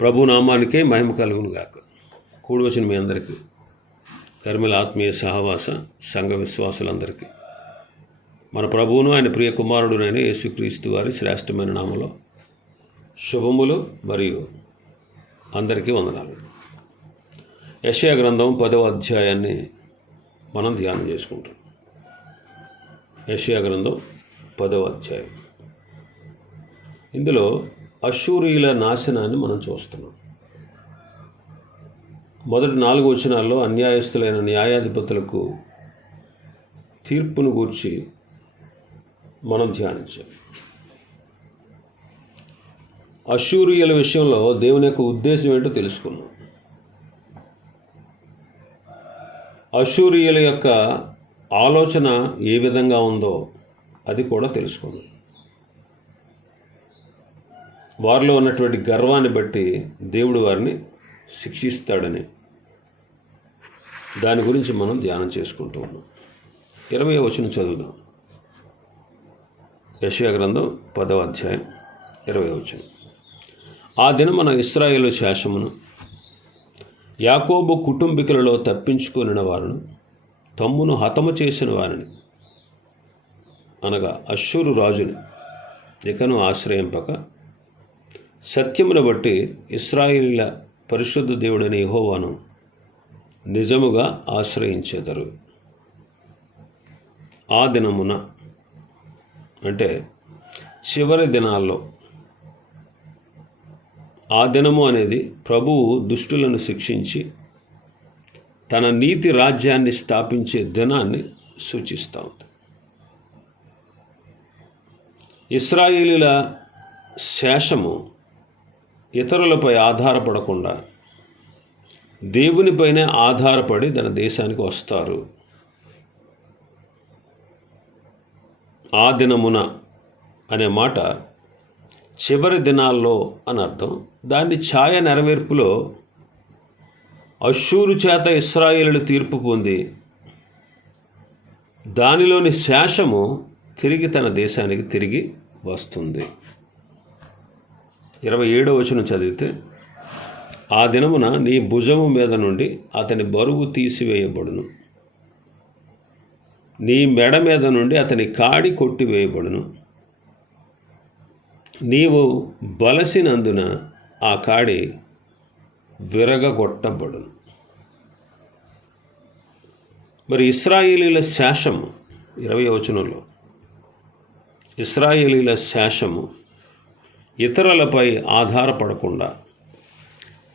ప్రభు నామానికే మహిమ కలుగునుగాక కూడి వచ్చిన మీ అందరికీ కర్మల ఆత్మీయ సహవాస సంఘ విశ్వాసులందరికీ. మన ప్రభువును ఆయన ప్రియ కుమారుడునైన యేసుక్రీస్తు వారి శ్రేష్టమైన నామలో శుభములు మరియు అందరికీ వందనాలు. యశయా గ్రంథం పదవ అధ్యాయాన్ని మనం ధ్యానం చేసుకుంటాం. యశయా గ్రంథం పదవ అధ్యాయం. ఇందులో అశూరియుల నాశనాన్ని మనం చూస్తున్నాం. మొదటి నాలుగు వచనాల్లో అన్యాయస్తులైన న్యాయాధిపతులకు తీర్పును గూర్చి మనం ధ్యానించాం. అశూరియుల విషయంలో దేవుని యొక్క ఉద్దేశం ఏంటో తెలుసుకున్నాం అశూరియుల యొక్క ఆలోచన ఏ విధంగా ఉందో అది కూడా తెలుసుకున్నాం వారిలో ఉన్నటువంటి గర్వాన్ని బట్టి దేవుడు వారిని శిక్షిస్తాడని దాని గురించి మనం ధ్యానం చేసుకుంటూ ఉన్నాం. ఇరవై వచనం చదువుదాం. యశయ గ్రంథం పదవ అధ్యాయం ఇరవై వచనం. ఆ దిన మన ఇస్రాయేలు శాసమును యాకోబు కుటుంబీకులలో తప్పించుకొనిన వారును తమ్మును హతము చేసిన వారిని అనగా అశ్షూరు రాజుని ఇకను ఆశ్రయింపక సత్యమును బట్టి ఇస్రాయిల పరిశుద్ధ దేవుడని యహోవాను నిజముగా ఆశ్రయించెదరు. ఆ దినమున అంటే చివరి దినాల్లో ఆ దినము అనేది ప్రభువు దుష్టులను శిక్షించి తన నీతి రాజ్యాన్ని స్థాపించే దినాన్ని సూచిస్తూ ఉంది. ఇస్రాయేలీల శేషము ఇతరులపై ఆధారపడకుండా దేవునిపైనే ఆధారపడి తన దేశానికి వస్తారు. ఆ దినమున అనే మాట చివరి దినాల్లో అని అర్థం. దాన్ని ఛాయ నెరవేర్పులో అశ్షూరు చేత ఇస్రాయేలు తీర్పు పొంది దానిలోని శేషము తిరిగి తన దేశానికి తిరిగి వస్తుంది. ఇరవై ఏడవ వచనం చదివితే ఆ దినమున నీ భుజము మీద నుండి అతని బరువు తీసివేయబడును. నీ మెడ మీద నుండి అతని కాడి కొట్టివేయబడును. నీవు బలసినందున ఆ కాడి విరగగొట్టబడును. మరి ఇస్రాయేలీల శాషము ఇరవై వచనంలో ఇస్రాయేలీల శాషము ఇతరులపై ఆధారపడకుండా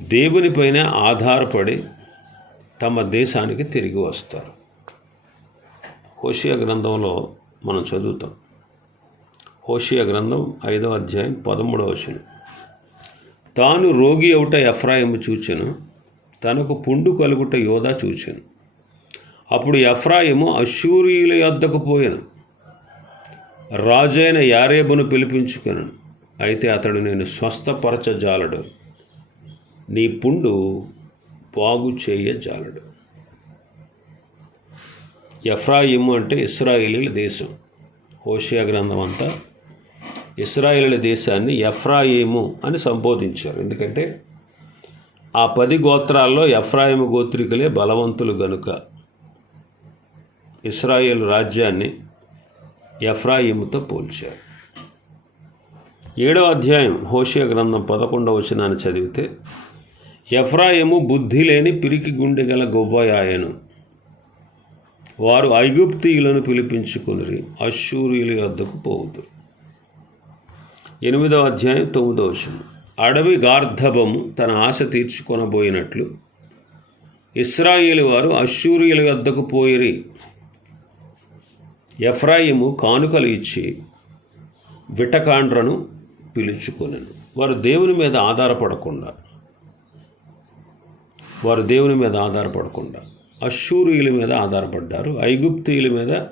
దేవునిపైనే ఆధారపడి తమ దేశానికి తిరిగి వస్తారు. హోషియా గ్రంథంలో మనం చదువుతాం. హోషియా గ్రంథం ఐదవ అధ్యాయం పదమూడవ వచనం. తాను రోగి అవుట ఎఫ్రాయిము చూచెను తనకు పుండు కలుగుట యోధా చూచెను. అప్పుడు ఎఫ్రాయిము అశూరియుల యొద్దకు పోయాను. రాజైన యారేబును పిలిపించుకున్నాను అయితే అతడు నేను స్వస్థపరచజాలడు. నీ పుండు బాగు చేయజాలడు. ఎఫ్రాయిము అంటే ఇస్రాయిలీల దేశం. హోషియా గ్రంథం అంతా ఇస్రాయేలీల దేశాన్ని ఎఫ్రాయిము అని సంబోధించారు. ఎందుకంటే ఆ పది గోత్రాల్లో ఎఫ్రాయిము గోత్రికులే బలవంతులు గనుక. ఇస్రాయేల్ రాజ్యాన్ని ఎఫ్రాయిముతో పోల్చారు. ఏడో అధ్యాయం హోషియా గ్రంథం పదకొండవ వచనాన్ని చదివితే ఎఫ్రాయిము బుద్ధి లేని పిరికి గుండె గల గొవ్వయాయను వారు ఐగుప్తీయులను పిలిపించుకుని అశ్షూరియుల వద్దకు పోవుదురు. ఎనిమిదవ అధ్యాయం తొమ్మిదవ వచనం. అడవి గార్ధబము తన ఆశ తీర్చుకొనబోయినట్లు ఇస్రాయేలు వారు అశ్షూరియుల వద్దకు పోయిరి. ఎఫ్రాయిము కానుకలు ఇచ్చి విటకాండ్రను పిలుచుకొనెను. వారు దేవుని మీద ఆధారపడకుండా. వారు దేవుని మీద ఆధారపడకుండా. అశ్షూరియుల మీద ఆధారపడ్డారు. ఐగుప్తీయుల మీద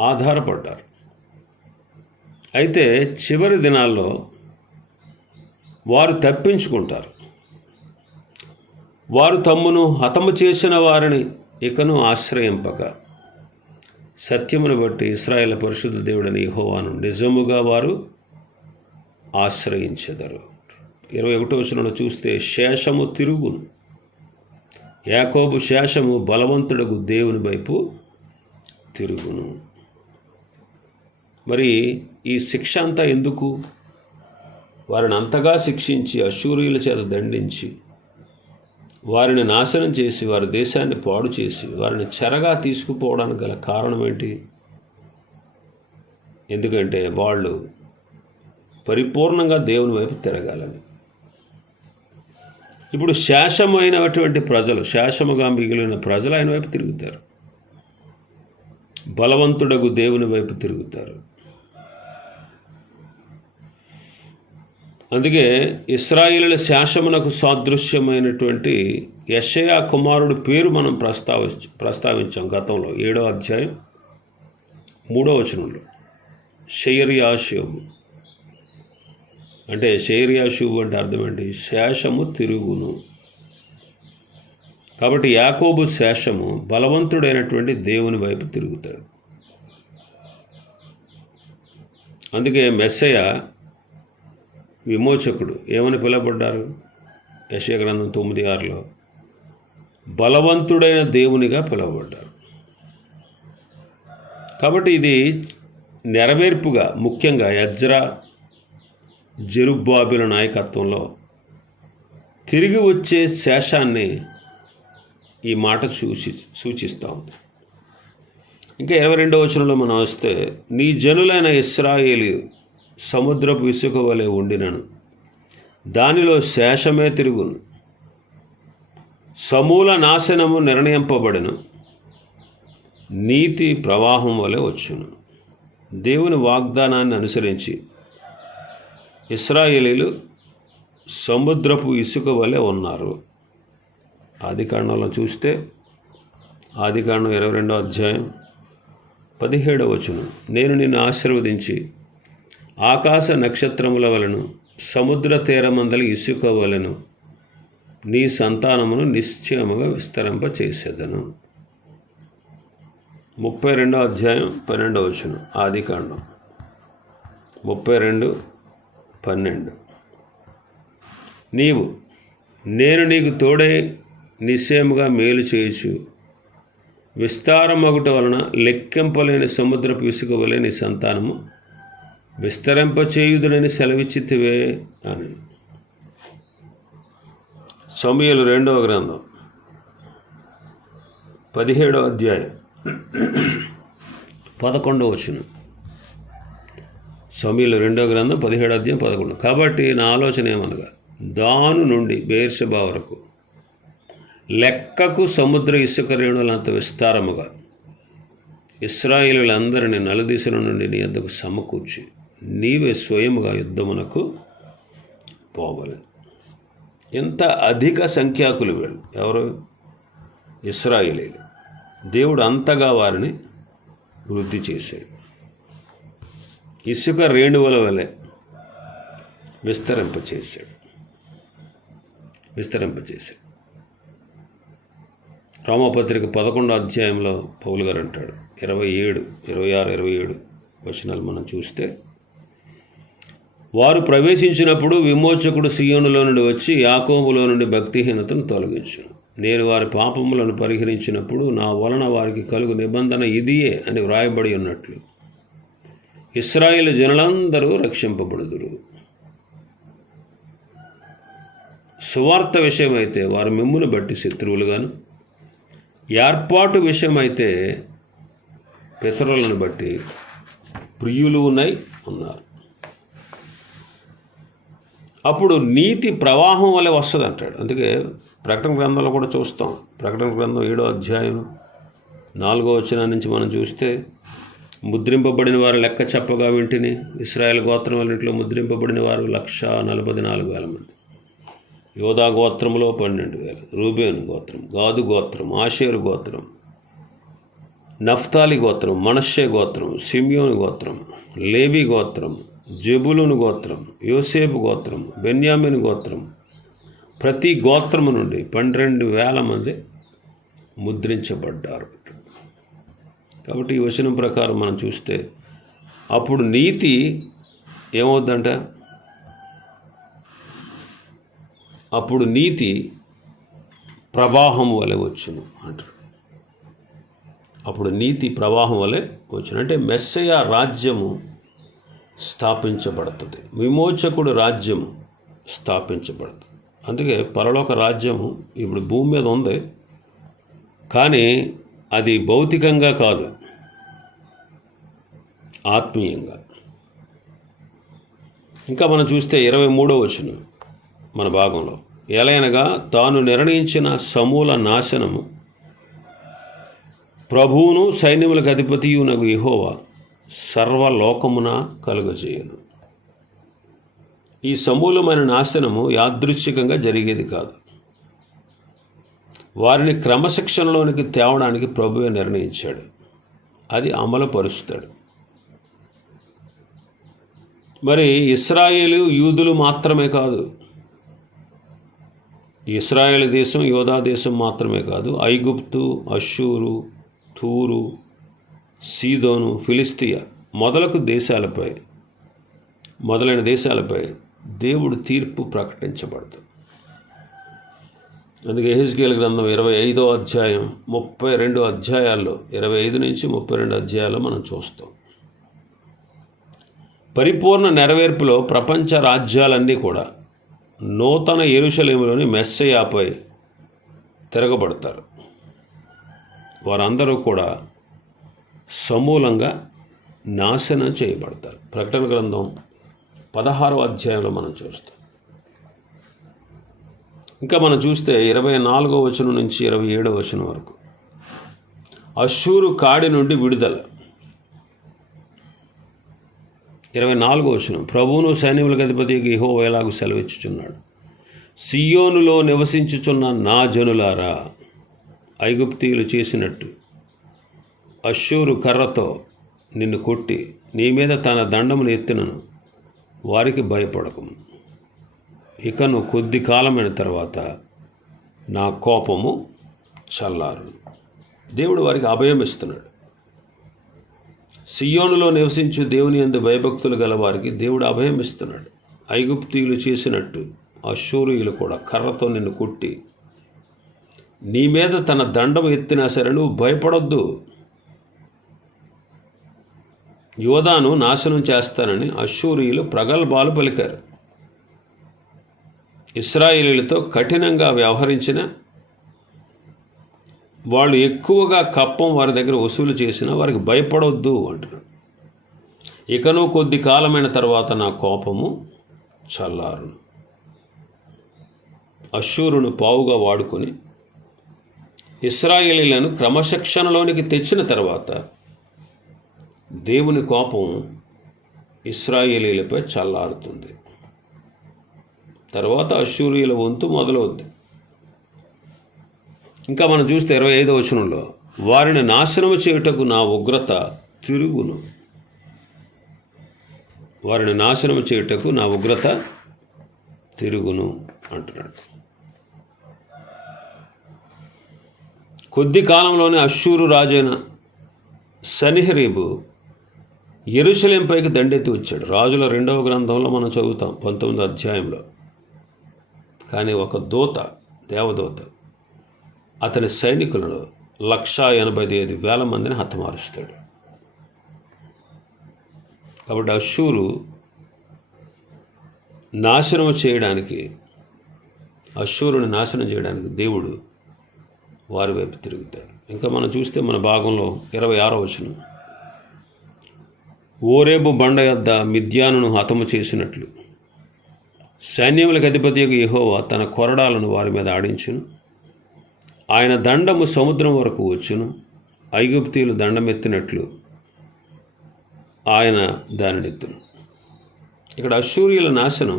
ఆధారపడ్డారు. అయితే చివరి దినాల్లో వారు తప్పించుకుంటారు. వారు తమ్మును హతము చేసిన వారిని ఇకను ఆశ్రయింపక. సత్యమును బట్టి ఇస్రాయేల్ పరిశుద్ధ దేవుడని హోవాను నిజముగా వారు ఆశ్రయించెదరు. ఇరవై ఒకటో వచనంలో చూస్తే శేషము తిరుగును. యాకోబు శేషము బలవంతుడకు దేవుని వైపు తిరుగును. మరి ఈ శిక్ష అంతా ఎందుకు? వారిని అంతగా శిక్షించి అశూరియుల చేత దండించి వారిని నాశనం చేసి వారి దేశాన్ని పాడు చేసి వారిని చెరగా తీసుకుపోవడానికి గల కారణం ఏంటి? ఎందుకంటే వాళ్ళు పరిపూర్ణంగా దేవుని వైపు తిరగాలని. ఇప్పుడు శేషమైనటువంటి ప్రజలు శేషముగా మిగిలిన ప్రజలు ఆయన వైపు తిరుగుతారు. బలవంతుడగు దేవుని వైపు తిరుగుతారు. అందుకే ఇస్రాయిలు శాసమునకు సాదృశ్యమైనటువంటి యషయా కుమారుడు పేరు మనం ప్రస్తావించ ప్రస్తావించాం గతంలో ఏడో అధ్యాయం మూడో వచనంలో. షయర్యాశువు అంటే శైర్యాశువు అంటే అర్థం ఏంటి? శేషము తిరుగును. కాబట్టి యాకోబు శేషము బలవంతుడైనటువంటి దేవుని వైపు తిరుగుతాడు. అందుకే మెస్సయ విమోచకుడు ఏమని పిలువబడ్డారు? యశగ్రంథం తొమ్మిది ఆరులో బలవంతుడైన దేవునిగా పిలువబడ్డారు. కాబట్టి ఇది నెరవేర్పుగా ముఖ్యంగా యజ్రా జెరుబ్బాబుల నాయకత్వంలో తిరిగి వచ్చే శేషాన్ని ఈ మాట సూచి సూచిస్తూ ఉంది. ఇంకా ఇరవై రెండవ వచనంలో మనం వస్తే నీ జనులైన ఇస్రాయేలు సముద్రపు ఇసుక వలె ఉండినను. దానిలో శేషమే తిరుగును. సమూల నాశనము నిర్ణయింపబడను. నీతి ప్రవాహం వలె వచ్చును. దేవుని వాగ్దానాన్ని అనుసరించి ఇస్రాయేలీలు సముద్రపు ఇసుక వలె ఉన్నారు. ఆదికాండంలో చూస్తే ఆదికాండం ఇరవై రెండో అధ్యాయం పదిహేడవ వచనం. నేను నిన్ను ఆశీర్వదించి ఆకాశ నక్షత్రముల వలను సముద్ర తీరమందలి ఇసుక వలను నీ సంతానమును నిశ్చయముగా విస్తరింప చేసేదను ముప్పై రెండో అధ్యాయం పన్నెండవ వచనం. ఆదికాండం ముప్పై రెండు పన్నెండు. నీవు నేను నీకు తోడై నిశ్చయముగా మేలు చేయొచ్చు విస్తారమగుట వలన లెక్కింపలేని సముద్రపు ఇసుక వలె నీ సంతానము. విస్తరింపచేయుదునని సెలవిచ్చితివే అని. సమయలు రెండవ గ్రంథం. పదిహేడవ అధ్యాయం. పదకొండవ వచనం. సమయలు రెండవ గ్రంథం పదిహేడు అధ్యాయం పదకొండు. కాబట్టి నా ఆలోచన ఏమనగా దాను నుండి బేర్షబా వరకు లెక్కకు సముద్ర ఇసుక రేణులంత విస్తారముగా ఇస్రాయిలులందరినీ నలుదిశల నుండి నీ యొద్దకు సమకూర్చి నీవే స్వయముగా యుద్ధమునకు పోవాలి. ఎంత అధిక సంఖ్యాకులు వీళ్ళు. ఎవరు? ఇస్రాయిలీలు. దేవుడు అంతగా వారిని వృద్ధి చేశాడు. ఇసుక రేణువుల వలె విస్తరింపచేశాడు. విస్తరింపచేశాడు. రామపత్రిక పదకొండో అధ్యాయంలో పౌలు గారు అంటాడు ఇరవై ఏడు ఇరవై ఆరు ఇరవై ఏడు వచనాలు మనం చూస్తే వారు ప్రవేశించినప్పుడు విమోచకుడు సియోనులో నుండి వచ్చి యాకోబులో నుండి భక్తిహీనతను తొలగించును. నేను వారి పాపములను పరిహరించినప్పుడు నా వలన వారికి కలుగు నిబంధన ఇదియే అని వ్రాయబడి ఉన్నట్లు. ఇస్రాయిల్ జనులందరూ రక్షింపబడుదురు. సువార్త విషయమైతే వారు మిమ్మును బట్టి శత్రువులుగాను ఏర్పాటు విషయమైతే పితరులను బట్టి ప్రియులు ఉన్నాయి ఉన్నారు. అప్పుడు నీతి ప్రవాహం వల్ల వస్తుంది అంటాడు అందుకే ప్రకటన గ్రంథంలో కూడా చూస్తాం. ప్రకటన గ్రంథం ఏడో అధ్యాయం నాలుగో వచనం నుంచి మనం చూస్తే ముద్రింపబడిన వారు లెక్క చెప్పగా వింటిని. ఇస్రాయల్ గోత్రం వాళ్ళింట్లో ముద్రింపబడిన వారు లక్ష నలభై నాలుగు వేల మంది. యోధా గోత్రంలో పన్నెండు వేలు రూబేను గోత్రం గాదు గోత్రం ఆషేరు గోత్రం నఫ్తాలి గోత్రం మనషే గోత్రం సిమియోను గోత్రం లేవి గోత్రం జబులును గోత్రం యోసేపు గోత్రం బెన్యామిన్ గోత్రం. ప్రతి గోత్రము నుండి పన్నెండు వేల మంది ముద్రించబడ్డారు. కాబట్టి ఈ వచనం ప్రకారం మనం చూస్తే అప్పుడు నీతి ఏమవుద్దంట అప్పుడు నీతి ప్రవాహం వలె వచ్చును అంటారు. అప్పుడు నీతి ప్రవాహం వలె వచ్చును. అంటే మెస్సయ రాజ్యము స్థాపించబడుతుంది. విమోచకుడు రాజ్యము స్థాపించబడుతుంది. అందుకే పరలోక రాజ్యము ఇప్పుడు భూమి మీద ఉంది. కానీ అది భౌతికంగా కాదు. ఆత్మీయంగా. ఇంకా మనం చూస్తే ఇరవై మూడో వచ్చిన మన భాగంలో. ఎలైనగా తాను నిర్ణయించిన సమూల నాశనము ప్రభువును సైన్యములకు అధిపతియు నగు సర్వలోకమున కలుగజేయను. ఈ సమూలమైన నాశనము యాదృచ్ఛికంగా జరిగేది కాదు. వారిని క్రమశిక్షణలోనికి తేవడానికి ప్రభువే నిర్ణయించాడు. అది అమలు పరుస్తాడు మరి ఇస్రాయేలు యూదులు మాత్రమే కాదు. ఇస్రాయేల్ దేశం యోధా దేశం మాత్రమే కాదు. ఐగుప్తు అషూరు తూరు సీదోను ఫిలిస్తియా మొదలకు దేశాలపై మొదలైన దేశాలపై దేవుడు తీర్పు ప్రకటించబడుతుంది అందుకే ఎహెజ్కేల్ గ్రంథం ఇరవై ఐదో అధ్యాయం ముప్పై రెండు అధ్యాయాల్లో ఇరవై ఐదు నుంచి ముప్పై రెండు అధ్యాయాల్లో మనం చూస్తాం. పరిపూర్ణ నెరవేర్పులో ప్రపంచ రాజ్యాలన్నీ కూడా నూతన ఎరుశలేములోని మెస్సయాపై తిరగబడతారు. వారందరూ కూడా సమూలంగా నాశనం చేయబడతారు. ప్రకటన గ్రంథం పదహారో అధ్యాయంలో మనం చూస్తాం. ఇంకా మనం చూస్తే ఇరవై నాలుగో వచనం నుంచి ఇరవై ఏడో వచనం వరకు. అశూరు కాడి నుండి విడుదల. ఇరవై నాలుగో వచనం. ప్రభువును సైన్యములకు అధిపతి ఇహో ఎలాగూ సెలవిచ్చుచున్నాడు? సియోనులో నివసించుచున్న నా జనులారా ఐగుప్తీయులు చేసినట్టు. అశ్షూరు కర్రతో నిన్ను కొట్టి నీ మీద తన దండమును ఎత్తినను. వారికి భయపడకము. ఇకను కొద్ది కాలమైన తర్వాత నా కోపము చల్లారు. దేవుడు వారికి అభయం ఇస్తున్నాడు. సియోనులో నివసించు దేవుని అందు భయభక్తులు గల వారికి దేవుడు అభయం ఇస్తున్నాడు. ఐగుప్తీయులు చేసినట్టు అశూరియులు కూడా కర్రతో నిన్ను కొట్టి నీ మీద తన దండం ఎత్తినా సరే నువ్వు భయపడొద్దు. యోధాను నాశనం చేస్తానని అశూరియులు ప్రగల్భాలు పలికారు. ఇస్రాయేలీలతో కఠినంగా వ్యవహరించిన వాళ్ళు ఎక్కువగా కప్పం వారి దగ్గర వసూలు చేసినా వారికి భయపడవద్దు అంటున్నాడు. ఇకను కొద్ది కాలమైన తర్వాత నా కోపము చల్లారును. అశ్షూరును పావుగా వాడుకొని ఇస్రాయేలీలను క్రమశిక్షణలోనికి తెచ్చిన తర్వాత దేవుని కోపం ఇస్రాయేలీలపై చల్లారుతుంది. తర్వాత అశ్చూరియుల వంతు మొదలవుద్ది. ఇంకా మనం చూస్తే ఇరవై ఐదో వచనంలో వారిని నాశనము చేయుటకు నా ఉగ్రత తిరుగును. వారిని నాశనము చేయుటకు నా ఉగ్రత తిరుగును అంటున్నాడు. కొద్ది కాలంలోనే అశ్షూరు రాజైన సనిహరీబు ఎరుశలేంపైకి దండెత్తి వచ్చాడు. రాజుల రెండవ గ్రంథంలో మనం చదువుతాం పంతొమ్మిది అధ్యాయంలో. కానీ ఒక దూత దేవదూత అతని సైనికులను లక్షా ఎనభై ఐదు వేల మందిని హతమారుస్తాడు. కాబట్టి అశూరు నాశనం చేయడానికి అశూరుని నాశనం చేయడానికి దేవుడు వారి వైపు తిరుగుతాడు. ఇంకా మనం చూస్తే మన భాగంలో ఇరవై ఆరో వచనం. ఓరేబు బండ యొద్ద మిథ్యానును హతము చేసినట్లు. సైన్యములకు అధిపతి యెహోవా తన కొరడాలను వారి మీద ఆడించును. ఆయన దండము సముద్రం వరకు వచ్చును. ఐగుప్తీయులు దండమెత్తినట్లు ఆయన దానినెత్తును ఇక్కడ అశూర్యుల నాశనం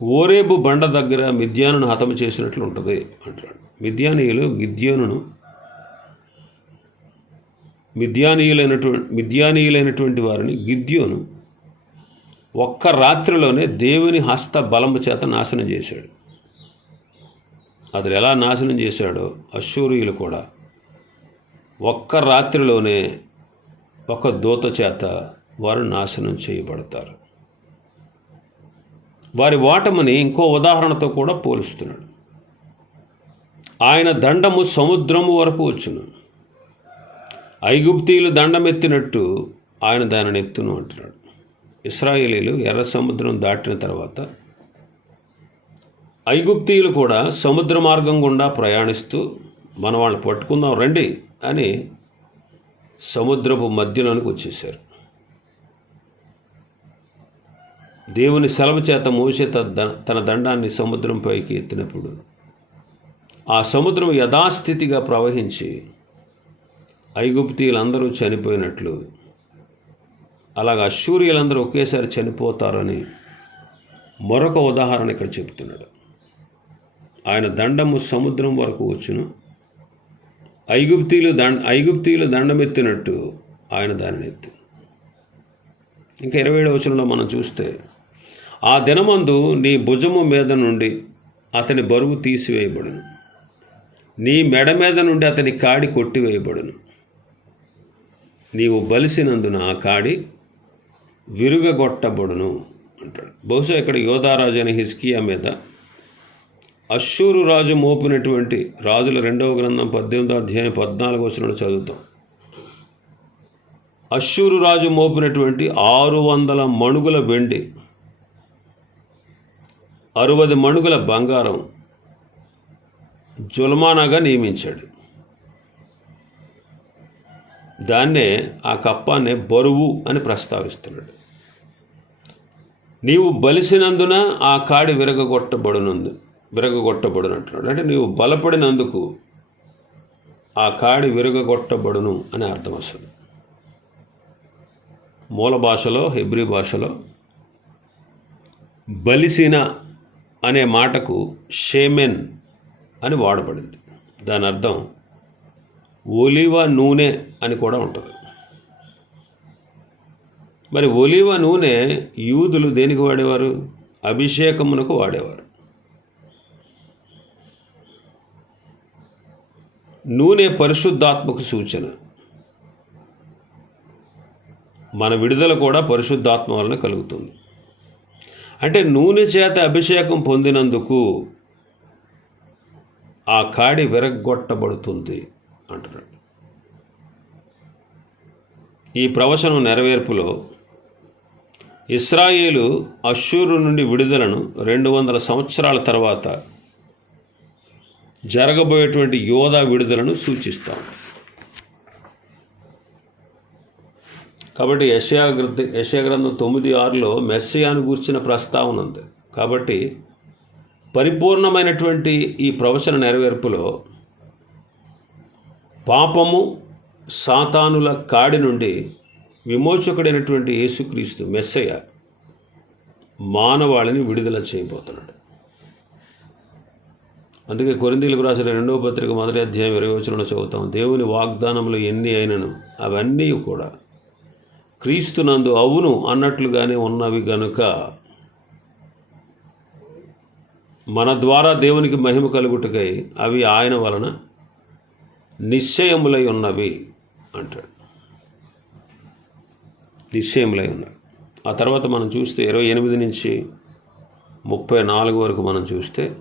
ఓరేబు బండ దగ్గర మిథ్యానును హతము చేసినట్లు ఉంటుంది అంటాడు మిద్యానీయులు గిద్యోనును మిద్యానీయులైనటువంటి మిద్యానీయులైనటువంటి వారిని గిద్యోను ఒక్క రాత్రిలోనే దేవుని హస్త బలము చేత నాశనం చేశాడు. అతను ఎలా నాశనం చేశాడో అశ్షూరియులు కూడా. ఒక్క రాత్రిలోనే ఒక దూత చేత వారు నాశనం చేయబడతారు. వారి ఓటమిని ఇంకో ఉదాహరణతో కూడా పోలుస్తున్నాడు. ఆయన దండము సముద్రము వరకు వచ్చును. ఐగుప్తీయులు దండమెత్తినట్టు ఆయన దానిని ఎత్తును అంటున్నాడు. ఇస్రాయేలీలు ఎర్ర సముద్రం దాటిన తర్వాత ఐగుప్తీయులు కూడా సముద్ర మార్గం గుండా ప్రయాణిస్తూ మనం వాళ్ళని పట్టుకుందాం రండి అని సముద్రపు మధ్యలోనికి వచ్చేసారు దేవుని సెలవు చేత మోసే తన దండాన్ని సముద్రంపైకి ఎత్తినప్పుడు ఆ సముద్రం యథాస్థితిగా ప్రవహించి ఐగుప్తీయులందరూ చనిపోయినట్లు అలాగ అశూరియులందరూ ఒకేసారి చనిపోతారని మరొక ఉదాహరణ ఇక్కడ చెబుతున్నాడు. ఆయన దండము సముద్రం వరకు వచ్చును. ఐగుప్తీలు దండ ఐగుప్తీలు దండమెత్తినట్టు ఆయన దానిని ఎత్తి ఇంకా ఇరవై ఏడవ వచనంలో మనం చూస్తే ఆ దినమందు నీ భుజము మీద నుండి అతని బరువు తీసివేయబడును. నీ మెడ మీద నుండి అతని కాడి కొట్టివేయబడును. నీవు బలిసినందున ఆ కాడి విరుగగొట్టబడును అంటాడు. బహుశా ఇక్కడ యోధారాజు అనే హిస్కియా మీద అశ్షూరు రాజు మోపినటువంటి రాజుల రెండవ గ్రంథం పద్దెనిమిదో అధ్యాయం పద్నాలుగు వచనంలో చదువుతాం. అశ్షూరు రాజు మోపినటువంటి ఆరు వందల మణుగుల వెండి అరవది మణుగుల బంగారం జుల్మానాగా నియమించాడు. దాన్నే ఆ కప్పాన్నే బరువు అని ప్రస్తావిస్తున్నాడు. నీవు బలిసినందున ఆ కాడి విరగగొట్టబడునందు విరగగొట్టబడును అంటున్నాడు అంటే నీవు బలపడినందుకు ఆ కాడి విరగగొట్టబడును అని అర్థం వస్తుంది. మూల భాషలో హెబ్రి భాషలో బలిసిన అనే మాటకు షేమెన్ అని వాడబడింది. దాని అర్థం ఒలివ నూనె అని కూడా ఉంటుంది. మరి ఒలివ నూనె యూదులు దేనికి వాడేవారు? అభిషేకమునకు వాడేవారు. నూనె పరిశుద్ధాత్మకు సూచన. మన విడుదల కూడా పరిశుద్ధాత్మ వలన కలుగుతుంది. అంటే నూనె చేత అభిషేకం పొందినందుకు ఆ కాడి విరగ్గొట్టబడుతుంది. అంటున్నాడు. ఈ ప్రవచనం నెరవేర్పులో ఇస్రాయేలు అశ్షూరు నుండి విడుదలను రెండు వందల సంవత్సరాల తర్వాత జరగబోయేటువంటి యోధా విడుదలను సూచిస్తాం కాబట్టి యశయా గ్రంథ యశయా గ్రంథం తొమ్మిది ఆరులో మెస్సియాను గూర్చిన ప్రస్తావన ఉంది. కాబట్టి పరిపూర్ణమైనటువంటి ఈ ప్రవచన నెరవేర్పులో పాపము సాతానుల కాడి నుండి విమోచకుడైనటువంటి యేసుక్రీస్తు మెస్సయ్య మానవాళిని విడుదల చేయబోతున్నాడు. అందుకే కొరిందీలకు రాసిన రెండవ పత్రిక మొదటి అధ్యాయం ఇరవై వచనంలో చదువుతాం. దేవుని వాగ్దానములు ఎన్ని అయినను అవన్నీ కూడా క్రీస్తునందు అవును అన్నట్లుగానే ఉన్నవి గనుక మన ద్వారా దేవునికి మహిమ కలుగుటకై అవి ఆయన వలన నిశ్చయములై ఉన్నవి అంటాడు. నిశ్చయములై ఉన్నవి ఆ తర్వాత మనం చూస్తే ఇరవై ఎనిమిది నుంచి ముప్పై నాలుగు వరకు మనం చూస్తే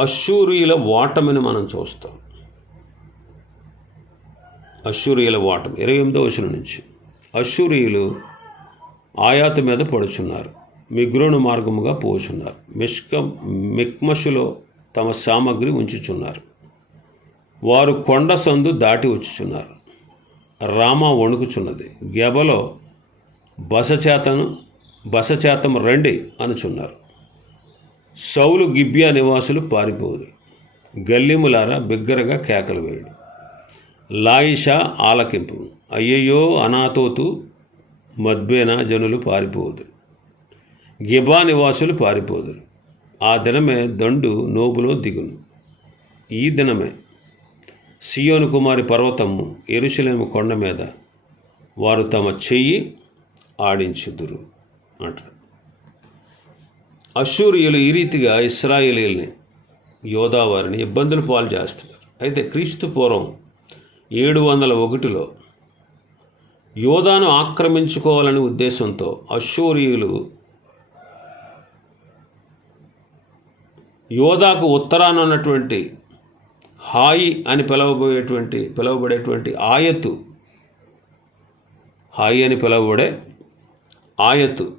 అశ్షూరియుల ఓటమిని మనం చూస్తాం. అశ్షూరియుల వాటం ఇరవై ఎనిమిదో వచనం నుంచి అశ్షూరియులు ఆయాత మీద పడుచున్నారు. మిగ్రోను మార్గముగా పోచున్నారు. మిష్క మిక్మషులో తమ సామగ్రి ఉంచుచున్నారు. వారు కొండ సందు దాటి వచ్చుచున్నారు. రామ వణుకుచున్నది. గెబలో బసచేతను బసచేతం రండి అనుచున్నారు. సౌలు గిబ్యా నివాసులు పారిపోదు. గల్లిములారా బిగ్గరగా కేకలు వేయడు. లాయిషా ఆలకింపు. అయ్యయ్యో అనాథోతు మద్బేనా జనులు పారిపోదు. గిబా నివాసులు పారిపోదురు. ఆ దినమే దండు నోబులో దిగును. ఈ దినమే సియోను కుమారి పర్వతము ఎరుశలేము కొండ మీద వారు తమ చెయ్యి ఆడించుదురు అంటారు. అశూరియులు ఈ రీతిగా ఇస్రాయేలీల్ని యోధావారిని ఇబ్బందులు పాలు చేస్తున్నారు. అయితే క్రీస్తు పూర్వం ఏడు వందల ఒకటిలో యోధాను ఆక్రమించుకోవాలనే ఉద్దేశంతో అశూరియులు యోధాకు ఉత్తరాన ఉన్నటువంటి హాయి అని పిలవబోయేటువంటి పిలువబడేటువంటి ఆయత్తు. హాయి అని పిలువబడే ఆయత్తు.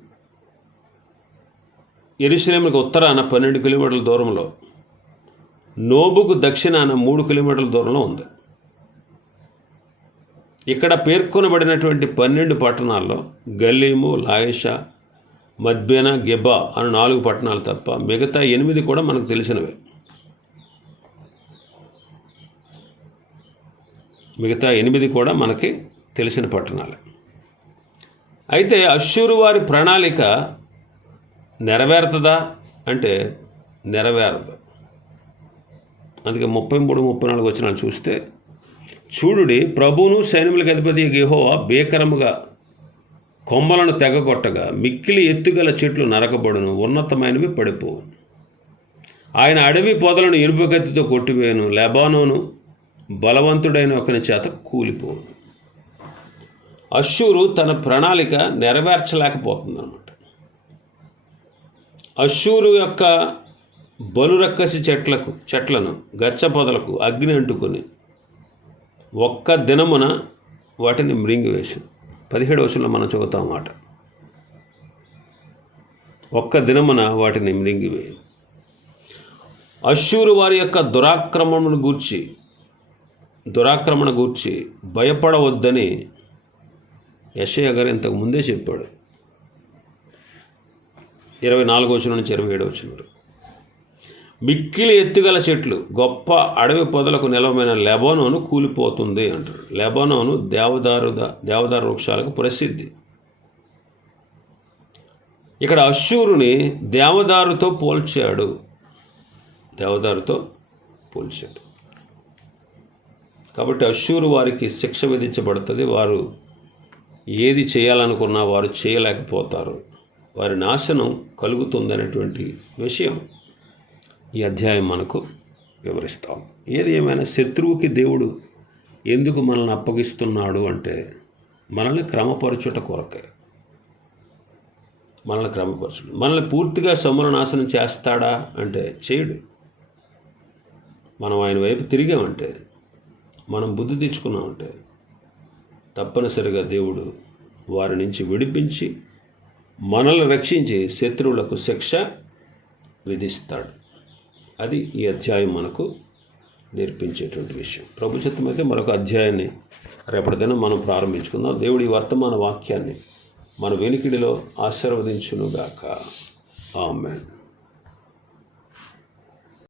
ఎరుసలేములకు ఉత్తరాన పన్నెండు కిలోమీటర్ల దూరంలో నోబుకు దక్షిణాన మూడు కిలోమీటర్ల దూరంలో ఉంది. ఇక్కడ పేర్కొనబడినటువంటి పన్నెండు పట్టణాల్లో గల్లీము లాయేషా మద్బేనా గెబా అను నాలుగు పట్టణాలు తప్ప మిగతా ఎనిమిది కూడా మనకు తెలిసినవే. మిగతా ఎనిమిది కూడా మనకి తెలిసిన పట్టణాలే. అయితే అశ్షూరు వారి ప్రణాళిక నెరవేరుతుందా అంటే నెరవేరదు. అందుకే ముప్పై మూడు ముప్పై నాలుగు వచ్చిన చూస్తే చూడుడి ప్రభువును సైన్యములకు అధిపతి గేహోవా భీకరముగా కొమ్మలను తెగగొట్టగా మిక్కిలి ఎత్తుగల చెట్లు నరకబడును ఉన్నతమైనవి పడిపోవు ఆయన అడవి పొదలను ఇనుపగత్తితో కొట్టివేయను లెబానోను బలవంతుడైన ఒకని చేత కూలిపో అశ్షూరు తన ప్రణాళిక నెరవేర్చలేకపోతుంది అన్నమాట అశ్షూరు యొక్క బలురక్కసి చెట్లకు చెట్లను గచ్చ పొదలకు అగ్ని అంటుకొని ఒక్క దినమున వాటిని మృంగివేసి పదిహేడు వచనంలో మనం చదువుతాం మాట. ఒక్క దినమున వాటిని మృంగివేయి. అశ్షూరు వారి యొక్క దురాక్రమణను గూర్చి దురాక్రమణ గూర్చి భయపడవద్దని యశయ్య గారు ఇంతకు ముందే చెప్పాడు. ఇరవై నాలుగు వచ్చిన నుంచి ఇరవై ఏడు వచ్చిన వరకు. మిక్కిలి ఎత్తుగల చెట్లు గొప్ప అడవి పొదలకు నిలవమైన లెబనోను కూలిపోతుంది అంటారు. లెబనోను దేవదారు దేవదారు వృక్షాలకు ప్రసిద్ధి. ఇక్కడ అశ్షూరుని దేవదారుతో పోల్చాడు. దేవదారుతో పోల్చాడు. కాబట్టి అశ్షూరు వారికి శిక్ష విధించబడుతుంది. వారు ఏది చేయాలనుకున్నా వారు చేయలేకపోతారు. వారి నాశనం కలుగుతుందనేటువంటి విషయం ఈ అధ్యాయం మనకు వివరిస్తాం. ఏది ఏమైనా శత్రువుకి దేవుడు ఎందుకు మనల్ని అప్పగిస్తున్నాడు అంటే మనల్ని క్రమపరచుట కొరకే. మనల్ని క్రమపరచుడు. మనల్ని పూర్తిగా సమర నాశనం చేస్తాడా అంటే చేయడు. మనం ఆయన వైపు తిరిగామంటే మనం బుద్ధి తెచ్చుకున్నామంటే తప్పనిసరిగా దేవుడు వారి నుంచి విడిపించి మనల్ని రక్షించి శత్రువులకు శిక్ష విధిస్తాడు. అది ఈ అధ్యాయం మనకు నేర్పించేటువంటి విషయం. ప్రభుత్వం అయితే మరొక అధ్యాయాన్ని రేపటి మనం ప్రారంభించుకుందాం. దేవుడి వర్తమాన వాక్యాన్ని మన వెనికిడిలో ఆశీర్వదించునుగాక. ఆమెన్.